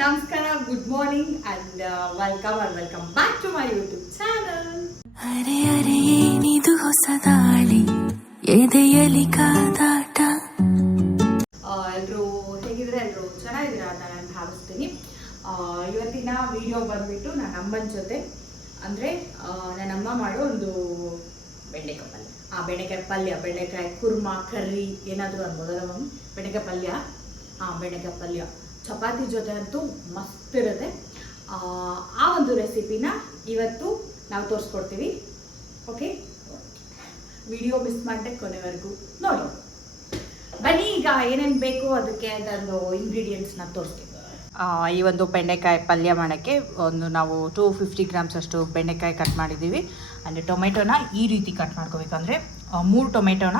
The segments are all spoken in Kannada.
ನಮಸ್ಕಾರ, good morning and welcome back to my YouTube channel. ಅರೆ ಅರೆ ಏನಿದು ಹೊಸ ದಾಳಿ ಎದೆಯಲಿ ಕಾದಾಟ. ಎಲ್ಲರೂ ಹೇಗಿದ್ರೆ ಎಲ್ಲರೂ ಚೆನ್ನಾಗಿದ್ದೀರಾ ಅಂತ ನಾನು ಭಾವಿಸ್ತೀನಿ. ಇವತ್ತಿನ ವಿಡಿಯೋ ಬಂದ್ಬಿಟ್ಟು ನನ್ನ ಅಮ್ಮನ ಜೊತೆ, ಅಂದರೆ ನನ್ನಮ್ಮ ಮಾಡೋ ಒಂದು ಬೆಂಡೆಕಾಯಿ ಪಲ್ಯ. ಬೆಂಡೆಕಾಯಿ ಪಲ್ಯ, ಬೆಂಡೆಕಾಯಿ ಕುರ್ಮಾ, ಕರ್ರಿ ಏನಾದರೂ ಅನ್ಬೋದಲ್ಲ ಮಮ್ಮಿ? ಬೆಂಡೆಕಾಯಿ ಪಲ್ಯ, ಬೆಂಡೆಕಾಯಿ ಪಲ್ಯ ಚಪಾತಿ ಜೊತೆ ಅಂತೂ ಮಸ್ತ್ ಇರುತ್ತೆ. ಆ ಒಂದು ರೆಸಿಪಿನ ಇವತ್ತು ನಾವು ತೋರಿಸ್ಕೊಡ್ತೀವಿ. ಓಕೆ, ವಿಡಿಯೋ ಮಿಸ್ ಮಾಡದೆ ಕೊನೆವರೆಗೂ ನೋಡಿ. ಬನ್ನಿ, ಈಗ ಏನೇನು ಬೇಕು ಅದಕ್ಕೆ ಅದೊಂದು ಇಂಗ್ರೀಡಿಯೆಂಟ್ಸ್ನ ತೋರಿಸ್ತೀವಿ. ಈ ಒಂದು ಬೆಂಡೆಕಾಯಿ ಪಲ್ಯ ಮಾಡೋಕ್ಕೆ ನಾವು 250 ಗ್ರಾಮ್ಸ್ ಅಷ್ಟು ಬೆಂಡೆಕಾಯಿ ಕಟ್ ಮಾಡಿದ್ದೀವಿ. ಅಂದರೆ ಟೊಮೆಟೊನ ಈ ರೀತಿ ಕಟ್ ಮಾಡ್ಕೋಬೇಕಂದ್ರೆ 3 ಟೊಮೆಟೊನ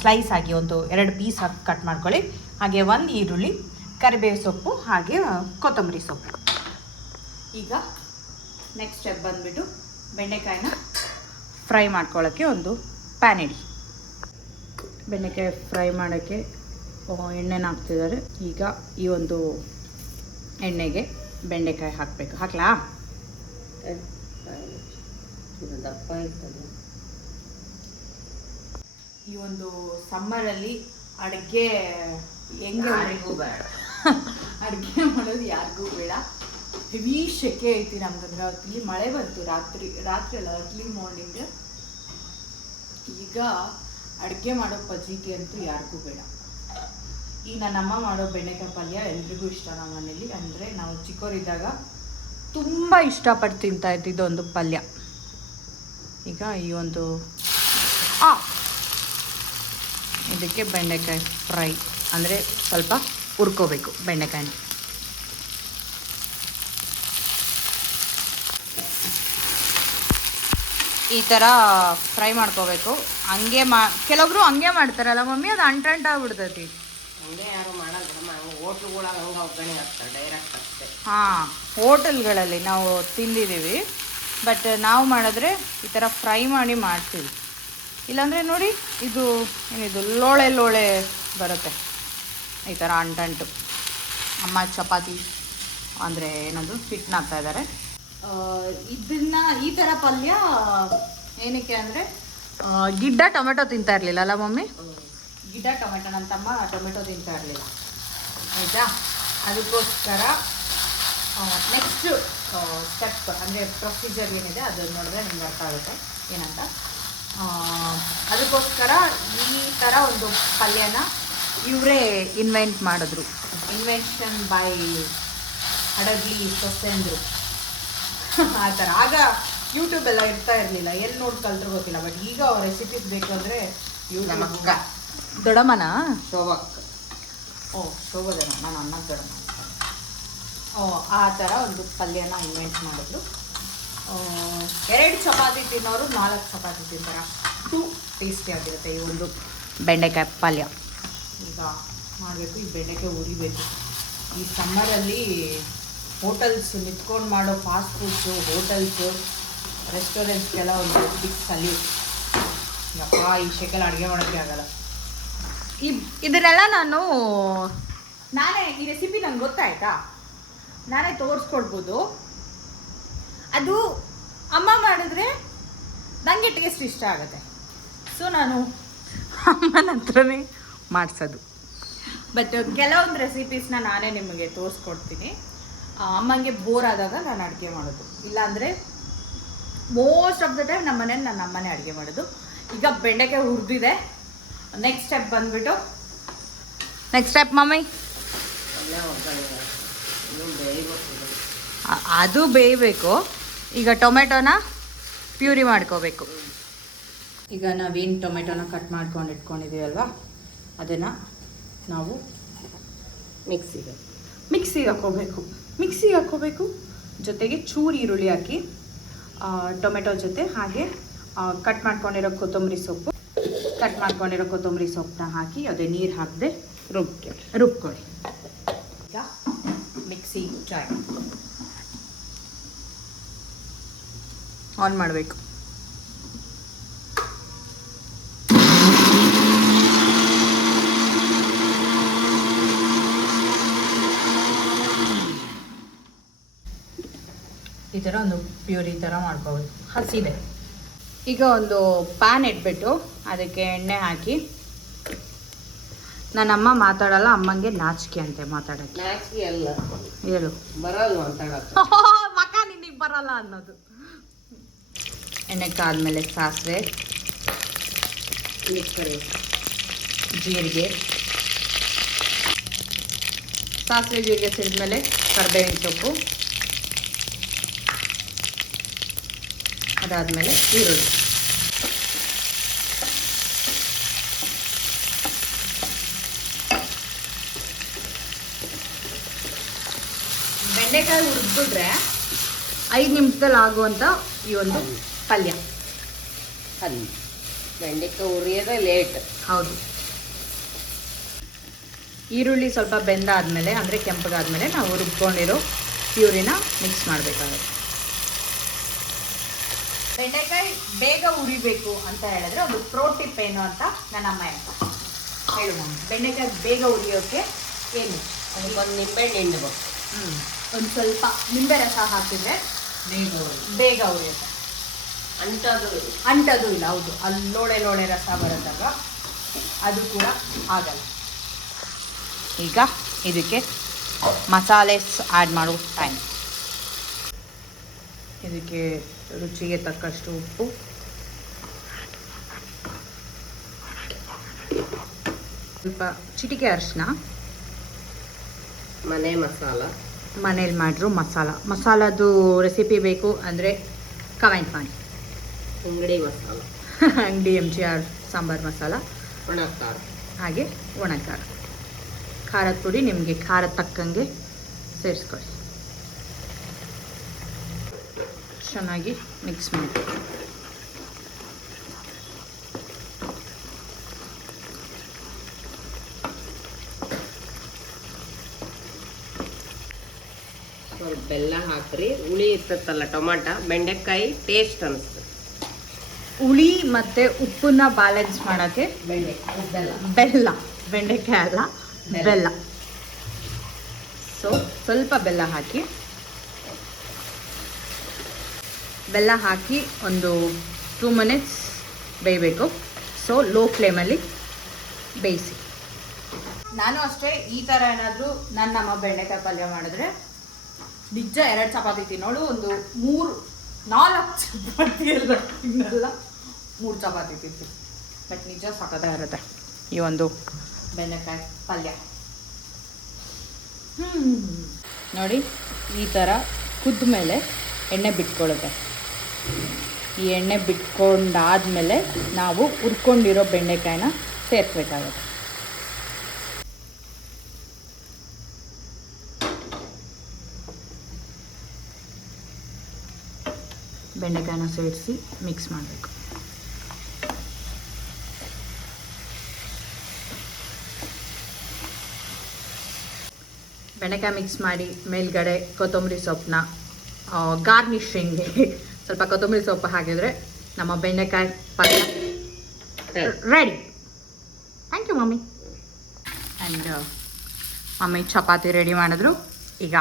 ಸ್ಲೈಸ್ ಆಗಿ ಒಂದು 2 ಪೀಸ್ ಹಾಕಿ ಕಟ್ ಮಾಡ್ಕೊಳ್ಳಿ. ಹಾಗೆ 1 ಈರುಳ್ಳಿ, ಕರಿಬೇವು ಸೊಪ್ಪು, ಹಾಗೆ ಕೊತ್ತಂಬರಿ ಸೊಪ್ಪು. ಈಗ ನೆಕ್ಸ್ಟ್ ಸ್ಟೆಪ್ ಬಂದುಬಿಟ್ಟು ಬೆಂಡೆಕಾಯಿನ ಫ್ರೈ ಮಾಡ್ಕೊಳ್ಳೋಕ್ಕೆ ಒಂದು ಪ್ಯಾನ್ ಇಡಿ. ಬೆಂಡೆಕಾಯಿ ಫ್ರೈ ಮಾಡೋಕ್ಕೆ ಎಣ್ಣೆನ ಹಾಕ್ತಿದ್ದಾರೆ. ಈಗ ಈ ಒಂದು ಎಣ್ಣೆಗೆ ಬೆಂಡೆಕಾಯಿ ಹಾಕಬೇಕು. ಹಾಕ್ಲಾ? ಈ ಒಂದು ಸಮ್ಮರಲ್ಲಿ ಅಡುಗೆ ಹೆಂಗೆ ಅಡುಗೆ ಮಾಡೋದು ಯಾರಿಗೂ ಬೇಡ. ಹೆವಿ ಸೆಕೆ ಐತಿ ನಮ್ಮ ಗಂಗಾವತಿಲಿ. ಮಳೆ ಬಂತು ರಾತ್ರಿ ಅಲ್ಲ, ಅರ್ಲಿ ಮಾರ್ನಿಂಗ್. ಈಗ ಅಡುಗೆ ಮಾಡೋ ಪದ್ಧತಿ ಅಂತೂ ಯಾರಿಗೂ ಬೇಡ. ಈ ನನ್ನಮ್ಮ ಮಾಡೋ ಬೆಂಡೆಕಾಯಿ ಪಲ್ಯ ಎಲ್ರಿಗೂ ಇಷ್ಟ ನಮ್ಮ ಮನೇಲಿ. ಅಂದರೆ ನಾವು ಚಿಕ್ಕವರಿದ್ದಾಗ ತುಂಬ ಇಷ್ಟಪಟ್ಟು ತಿಂತಾ ಇದ್ದಿದ್ದು ಒಂದು ಪಲ್ಯ. ಈಗ ಈ ಒಂದು ಇದಕ್ಕೆ ಬೆಂಡೆಕಾಯಿ ಫ್ರೈ ಅಂದರೆ ಸ್ವಲ್ಪ ಹುರ್ಕೋಬೇಕು ಬೆಂಡೆಕಾಯಿನ. ಈ ಥರ ಫ್ರೈ ಮಾಡ್ಕೋಬೇಕು. ಹಂಗೆ ಕೆಲವೊಬ್ರು ಹಂಗೆ ಮಾಡ್ತಾರಲ್ಲ ಮಮ್ಮಿ, ಅದು ಅಂಟಾಗ್ಬಿಡ್ತೈತಿ. ಹೋಟೆಲ್ಗಳಲ್ಲಿ ನಾವು ತಿಂದಿದ್ದೀವಿ. ಬಟ್ ನಾವು ಮಾಡಿದ್ರೆ ಈ ಥರ ಫ್ರೈ ಮಾಡಿ ಮಾಡ್ತೀವಿ. ಇಲ್ಲಾಂದರೆ ನೋಡಿ, ಇದು ಏನಿದು ಲೋಳೆ ಬರುತ್ತೆ ಈ ಥರ ಅಂಟಂಟು. ಅಮ್ಮ ಚಪಾತಿ ಅಂದರೆ ಏನದು ಹಿಟ್ಟನ್ನ ಹಾಕ್ತಾ ಇದ್ದಾರೆ. ಇದನ್ನು ಈ ಥರ ಪಲ್ಯ ಏನಕ್ಕೆ ಅಂದರೆ ಗಿಡ್ಡ ಟೊಮೆಟೊ ತಿಂತಾ ಇರಲಿಲ್ಲ ಅಲ್ಲ ಮಮ್ಮಿ? ಗಿಡ್ಡ ಟೊಮೆಟೊ, ನನ್ನ ತಮ್ಮ ಟೊಮೆಟೊ ತಿಂತಾ ಇರಲಿಲ್ಲ, ಆಯಿತಾ? ಅದಕ್ಕೋಸ್ಕರ ನೆಕ್ಸ್ಟ್ ಸ್ಟೆಪ್ ಅಂದರೆ ಪ್ರೊಸೀಜರ್ ಏನಿದೆ ಅದನ್ನು ನೋಡಿದ್ರೆ ನಿಮ್ಗೆ ಅರ್ಥ ಆಗುತ್ತೆ ಏನಂತ. ಅದಕ್ಕೋಸ್ಕರ ಈ ಥರ ಒಂದು ಪಲ್ಯನ ಇವರೇ ಇನ್ವೆಂಟ್ ಮಾಡಿದ್ರು. ಇನ್ವೆನ್ಷನ್ ಬೈ ಹಡಗ್ಲಿ ಸೊಸೆಂದ್ರು ಆ ಥರ. ಆಗ ಯೂಟ್ಯೂಬೆಲ್ಲ ಇರ್ತಾ ಇರಲಿಲ್ಲ, ಎಲ್ಲಿ ನೋಡಿ ಕಲ್ತ್ರು ಗೊತ್ತಿಲ್ಲ. ಬಟ್ ಈಗ ಅವ್ರ ರೆಸಿಪೀಸ್ ಬೇಕು ಅಂದರೆ ಯೂಟ್ಯೂಬ್. ದೊಡ್ಡಮ್ಮನ ಶೋಭಕ್ಕ, ಶೋಭದನ, ನಾನು ಅನ್ನಕ್ಕೆ ದೊಡ್ಡಮ್ಮ. ಆ ಥರ ಒಂದು ಪಲ್ಯನ ಇನ್ವೆಂಟ್ ಮಾಡಿದ್ರು. 2 ಚಪಾತಿ ತಿನ್ನೋರು 4 ಚಪಾತಿ ತಿಂತಾರೆ, ಅಷ್ಟು ಟೇಸ್ಟಿಯಾಗಿರುತ್ತೆ ಈ ಒಂದು ಬೆಂಡೆಕಾಯಿ ಪಲ್ಯ. ಈಗ ಮಾಡಬೇಕು, ಈ ಬೆಂಡೆಕಾಯಿ ಉರಿಬೇಕು. ಈ ಸಮ್ಮರಲ್ಲಿ ಹೋಟೆಲ್ಸ್ ನಿಂತ್ಕೊಂಡು ಮಾಡೋ ಫಾಸ್ಟ್ ಫುಡ್ಸು, ಹೋಟೆಲ್ಸು, ರೆಸ್ಟೋರೆಂಟ್ಸ್ಗೆಲ್ಲ ಒಂದು ಬಿಗ್ ಸಲ್ಯೂಟ್. ಯಪ್ಪ, ಈ ಶೆಕೆಲ್ಲ ಅಡುಗೆ ಮಾಡೋಕ್ಕೆ ಆಗಲ್ಲ. ಇದನ್ನೆಲ್ಲ ನಾನೇ ಈ ರೆಸಿಪಿ ನಂಗೆ ಗೊತ್ತಾಯ್ತಾ, ನಾನೇ ತೋರಿಸ್ಕೊಡ್ಬೋದು. ಅದು ಅಮ್ಮ ಮಾಡಿದ್ರೆ ನನಗೆ ಟೇಸ್ಟ್ ಇಷ್ಟ ಆಗುತ್ತೆ. ಸೊ ನಾನು ಅಮ್ಮನ ಹತ್ರನೇ ಮಾಡಿಸೋದು. ಬಟ್ ಕೆಲವೊಂದು ರೆಸಿಪೀಸ್ನ ನಾನೇ ನಿಮಗೆ ತೋರಿಸ್ಕೊಡ್ತೀನಿ. ಅಮ್ಮಂಗೆ ಬೋರ್ ಆದಾಗ ನಾನು ಅಡುಗೆ ಮಾಡೋದು. ಇಲ್ಲಾಂದರೆ ಮೋಸ್ಟ್ ಆಫ್ ದ ಟೈಮ್ ನಮ್ಮ ಮನೇಲಿ ನನ್ನ ಅಮ್ಮನೇ ಅಡುಗೆ ಮಾಡೋದು. ಈಗ ಬೆಂಡೆಕಾಯಿ ಹುರಿದಿದೆ. ನೆಕ್ಸ್ಟ್ ಸ್ಟೆಪ್ ಬಂದುಬಿಟ್ಟು ಮಮ್ಮಿ ಅದು ಬೇಯಬೇಕು. ಈಗ ಟೊಮೆಟೊನ ಪ್ಯೂರಿ ಮಾಡ್ಕೋಬೇಕು. ಈಗ ನಾವೇನು ಟೊಮೆಟೊನ ಕಟ್ ಮಾಡ್ಕೊಂಡು ಇಟ್ಕೊಂಡಿದ್ದೀವಲ್ವ, ಅದನ್ನು ನಾವು ಮಿಕ್ಸಿಗೆ ಹಾಕ್ಕೋಬೇಕು. ಜೊತೆಗೆ ಚೂರು ಈರುಳ್ಳಿ ಹಾಕಿ ಟೊಮೆಟೊ ಜೊತೆ, ಹಾಗೆ ಕಟ್ ಮಾಡ್ಕೊಂಡಿರೋ ಕೊತ್ತಂಬರಿ ಸೊಪ್ಪನ್ನ ಹಾಕಿ ಅದೇ ನೀರು ಹಾಕದೆ ರುಬ್ಕೊಳ್ಳಿ. ಈಗ ಮಿಕ್ಸಿ ಜಾರ್ ಆನ್ ಮಾಡಬೇಕು. ಈ ಥರ ಒಂದು ಪ್ಯೂರಿ ಥರ ಮಾಡ್ಕೋಬೇಕು, ಹಸಿದೆ. ಈಗ ಒಂದು ಪ್ಯಾನ್ ಇಟ್ಬಿಟ್ಟು ಅದಕ್ಕೆ ಎಣ್ಣೆ ಹಾಕಿ, ನನ್ನಮ್ಮ ಮಾತಾಡಲ್ಲ, ಅಮ್ಮಂಗೆ ನಾಚಿಕೆ ಅಂತೆ ಮಾತಾಡೋಕ್ಕೆ. ನಾಚಿಕೆ ಅಲ್ಲ, ಹೇಳು. ಬರಲ್ಲ ಮಾತಾಡಕ್ಕೆ. ಮಕ್ಕ ನಿನಗೆ ಬರಲ್ಲ ಅನ್ನೋದು. ಎಣ್ಣೆ ಕಾದ್ಮೇಲೆ ಸಾಸಿವೆ, ಜೀರಿಗೆ, ಸಾಸಿವೆ ಜೀರಿಗೆ ಸಿಡಿದ್ಮೇಲೆ ಕರಿಬೇವಿನ ಸೊಪ್ಪು, ಅದಾದಮೇಲೆ ಈರುಳ್ಳಿ. ಬೆಂಡೆಕಾಯಿ ಹುರಿದ್ಬಿಟ್ರೆ 5 ನಿಮಿಷದಲ್ಲಿ ಆಗುವಂಥ ಈ ಒಂದು ಪಲ್ಯ. ಅಲ್ಲಿ ಬೆಂಡೆಕಾಯಿ ಉರಿಯೋದೇ ಲೇಟ್. ಹೌದು. ಈರುಳ್ಳಿ ಸ್ವಲ್ಪ ಬೆಂದಾದ್ಮೇಲೆ, ಅಂದರೆ ಕೆಂಪಗಾದ್ಮೇಲೆ ನಾವು ರುಬ್ಕೊಂಡಿರೋ ಪ್ಯೂರಿನ ಮಿಕ್ಸ್ ಮಾಡಬೇಕಾಗುತ್ತೆ. ಬೆಂಡೆಕಾಯಿ ಬೇಗ ಉರಿಬೇಕು ಅಂತ ಹೇಳಿದ್ರೆ ಒಂದು ಪ್ರೋ ಟಿಪ್ ಏನು ಅಂತ ನನ್ನ ಅಮ್ಮ ಹೇಳು ಮಮ್ಮಿ. ಬೆಂಡೆಕಾಯಿ ಬೇಗ ಉರಿಯೋಕ್ಕೆ ಏನು? ಅದಕ್ಕೊಂದು ನಿಂಬೆಹಣ್ಣು ಹಿಂಡಬೇಕು. ಒಂದು ಸ್ವಲ್ಪ ನಿಂಬೆ ರಸ ಹಾಕಿದರೆ ಬೇಗ ಉರಿಯುತ್ತೆ. ಅಂಟದು ಇಲ್ಲ. ಹೌದು, ಅಲ್ಲಿ ಲೋಳೆ ರಸ ಬರುತ್ತಾಗ ಅದು ಕೂಡ ಆಗಲ್ಲ. ಈಗ ಇದಕ್ಕೆ ಮಸಾಲೆ ಆ್ಯಡ್ ಮಾಡೋ ಟೈಮ್. ಇದಕ್ಕೆ ರುಚಿಗೆ ತಕ್ಕಷ್ಟು ಉಪ್ಪು, ಸ್ವಲ್ಪ ಚಿಟಿಕೆ ಅರಿಶಿನ, ಮನೆ ಮಸಾಲ, ಮನೇಲಿ ಮಾಡಿರೋ ಮಸಾಲದು ರೆಸಿಪಿ ಬೇಕು ಅಂದರೆ ಕಮೆಂಟ್ ಮಾಡಿ. ಅಂಗಡಿ ಮಸಾಲ, ಅಂಗಡಿ MGR ಸಾಂಬಾರು ಮಸಾಲ, ಒಣ ಖಾರ, ಹಾಗೆ ಒಣ ಖಾರ. ಖಾರದ ಪುಡಿ ನಿಮಗೆ ಖಾರ ತಕ್ಕಂಗೆ ಸೇರಿಸ್ಕೊಳ್ಳಿ. ಚೆನ್ನಾಗಿ ಮಿಕ್ಸ್ ಮಾಡಿ. ಸ್ವಲ್ಪ ಬೆಲ್ಲ ಹಾಕ್ರಿ. ಹುಳಿ ಇರ್ತತ್ತಲ್ಲ ಟೊಮಾಟ, ಬೆಂಡೆಕಾಯಿ ಟೇಸ್ಟ್ ಅನಿಸ್ತದೆ. ಹುಳಿ ಮತ್ತು ಉಪ್ಪನ್ನ ಬ್ಯಾಲೆನ್ಸ್ ಮಾಡೋಕ್ಕೆ ಬೆಲ್ಲ, ಬೆಂಡೆಕಾಯಿ ಅಲ್ಲ ಬೆಲ್ಲ. ಸೊ ಸ್ವಲ್ಪ ಬೆಲ್ಲ ಹಾಕಿ ಒಂದು 2 ಮಿನಿಟ್ಸ್ ಬೇಯಬೇಕು. ಸೊ ಲೋ ಫ್ಲೇಮಲ್ಲಿ ಬೇಯಿಸಿ. ನಾನು ಅಷ್ಟೇ ಈ ಥರ ಏನಾದರೂ ನನ್ನಮ್ಮ ಬೆಂಡೆಕಾಯಿ ಪಲ್ಯ ಮಾಡಿದ್ರೆ ನಿಜ 2 ಚಪಾತಿ ತಿನ್ನೋಳು. ಒಂದು 3-4 ಚಪಾತಿ ಎಲ್ಲ ತಿನ್ನಲ್ಲ, 3 ಚಪಾತಿ ತಿಂತೀನಿ. ಬಟ್ ನಿಜ ಸಖತ್ತಾಗಿರುತ್ತೆ ಈ ಒಂದು ಬೆಂಡೆಕಾಯಿ ಪಲ್ಯ. ನೋಡಿ, ಈ ಥರ ಕುದ್ದ ಮೇಲೆ ಎಣ್ಣೆ ಬಿಟ್ಕೊಳ್ಳುತ್ತೆ. ಈ ಎಣ್ಣೆ ಬಿಟ್ಕೊಂಡಾದ್ಮೇಲೆ ನಾವು ಹುರ್ಕೊಂಡಿರೋ ಬೆಂಡೆಕಾಯಿನ ಸೇರಿಸ್ಬೇಕಾಗುತ್ತೆ. ಬೆಂಡೆಕಾಯಿನ ಸೇರಿಸಿ ಮಿಕ್ಸ್ ಮಾಡಬೇಕು. ಬೆಂಡೆಕಾಯಿ ಮಿಕ್ಸ್ ಮಾಡಿ ಮೇಲ್ಗಡೆ ಕೊತ್ತಂಬರಿ ಸೊಪ್ಪನ್ನ ಗಾರ್ನಿಷಿಂಗ್ಗೆ ಸ್ವಲ್ಪ ಕೊತ್ತಂಬರಿ ಸೊಪ್ಪು ಹಾಕಿದರೆ ನಮ್ಮ ಬೆಂಡೆಕಾಯಿ ಪಲ್ಯ ready. Thank you mummy. And mummy ಚಪಾತಿ ರೆಡಿ ಮಾಡಿದ್ರು. ಈಗ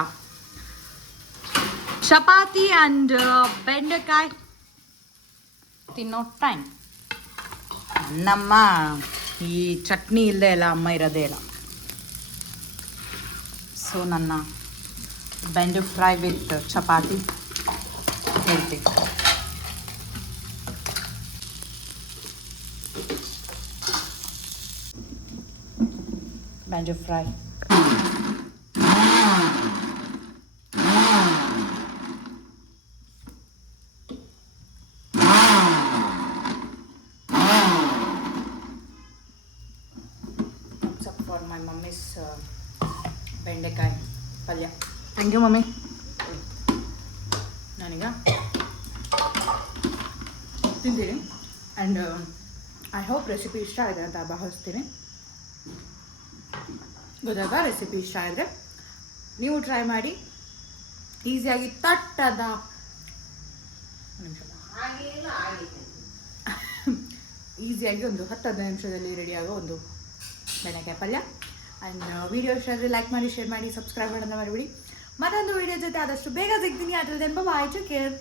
ಚಪಾತಿ ಆ್ಯಂಡ್ ಬೆಂಡೆಕಾಯಿ ತಿನ್ನೋ ಟೈಮ್. ನನ್ನಮ್ಮ ಈ ಚಟ್ನಿ ಇಲ್ಲದೆ ಇಲ್ಲ, ಅಮ್ಮ ಇರೋದೇ ಇಲ್ಲ. ಸೊ ನನ್ನ ಬೆಂಡೆ ಫ್ರೈ ವಿತ್ ಚಪಾತಿ ಹೇಳ್ತೀನಿ. ಬೆಂಡೆ ಫ್ರೈ for my mommy's ಬೆಂಡೆಕಾಯಿ ಪಲ್ಯ. Thank you mummy. ನಾನೀಗ ತಿಂತೀನಿ. ಆ್ಯಂಡ್ ಐ ಹೋಪ್ ರೆಸಿಪಿ ಇಷ್ಟ ಆಗಿದೆ ಅಂತ ಭಾವಿಸ್ತೀನಿ. ಗೊತ್ತಾಗ ರೆಸಿಪಿ ಇಷ್ಟ ಆದರೆ ನೀವು ಟ್ರೈ ಮಾಡಿ. ಈಸಿಯಾಗಿ ತಟ್ಟದ ಈಸಿಯಾಗಿ ಒಂದು 10-15 ನಿಮಿಷದಲ್ಲಿ ರೆಡಿಯಾಗೋ ಒಂದು ಬೆಂಡೆಕಾಯಿ ಪಲ್ಯ. ಆ್ಯಂಡ್ ವಿಡಿಯೋ ಇಷ್ಟ ಆದರೆ ಲೈಕ್ ಮಾಡಿ, ಶೇರ್ ಮಾಡಿ, ಸಬ್ಸ್ಕ್ರೈಬ್ ಮಾಡೋದನ್ನ ಮರಿಬೇಡಿ. ಮತ್ತೊಂದು ವಿಡಿಯೋ ಜೊತೆ ಆದಷ್ಟು ಬೇಗ ಸಿಗ್ತೀನಿ. ಅದರದ್ದು ಬಾಯ್, ಟೇಕ್ ಕೇರ್.